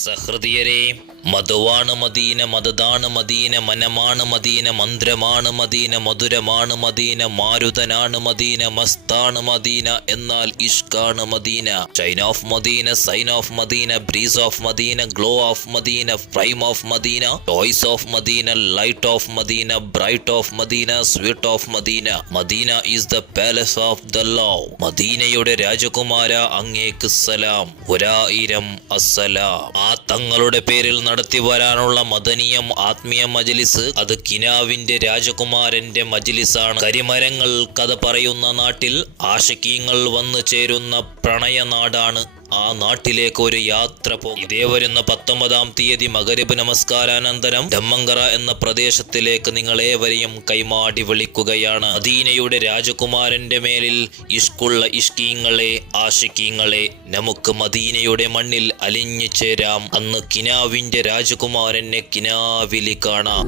സഹൃദയരെ, മധുവാണ് മദീന, മദതാണ് മദീന, മനമാണ് മദീന, മന്ത്രമാണ് മദീന, മധുരമാണ് മദീന, മാരുതനാണ് മദീന, മസ്താണ് മദീന, എന്നാൽ ഇഷ്കാണ് Medina. Shine of Medina, sign of Medina, breeze of Medina, glow of Medina, prime of Medina, toys of Medina, light of Medina, bright of Medina, sweet of Medina. Medina is the palace of the love. മദീനയുടെ രാജകുമാര, അങ്ങേക്ക് സലാം, 1000 അസ്സലാം. ആ തങ്ങളുടെ പേരിൽ നടത്തി വരാനുള്ള മദനീയം ആത്മീയ മജ്ലിസ്, അത് കിനാവിന്റെ രാജകുമാരന്റെ മജ്ലിസാണ്. കരിമരങ്ങൾ കഥ പറയുന്ന നാട്ടിൽ ആശിക്കീങ്ങൾ വന്നു ചേരുന്ന പ്രണയ നാടാണ്. ആ നാട്ടിലേക്ക് ഒരു യാത്ര പോകും. ഇതേ വരുന്ന 19-ാം തീയതി മഗ്‌രിബ് നമസ്കാരാനന്തരം ദമ്മങ്കറ എന്ന പ്രദേശത്തിലേക്ക് നിങ്ങളേവരെയും കൈമാടി വിളിക്കുകയാണ്. മദീനയുടെ രാജകുമാരന്റെ മേലിൽ ഇഷ്കുള്ള ഇഷ്കീങ്ങളെ, ആശിക്കീങ്ങളെ, നമുക്ക് മദീനയുടെ മണ്ണിൽ അലിഞ്ഞു ചേരാം. അന്ന് കിനാവിന്റെ രാജകുമാരനെ കിനാവിലി കാണാം.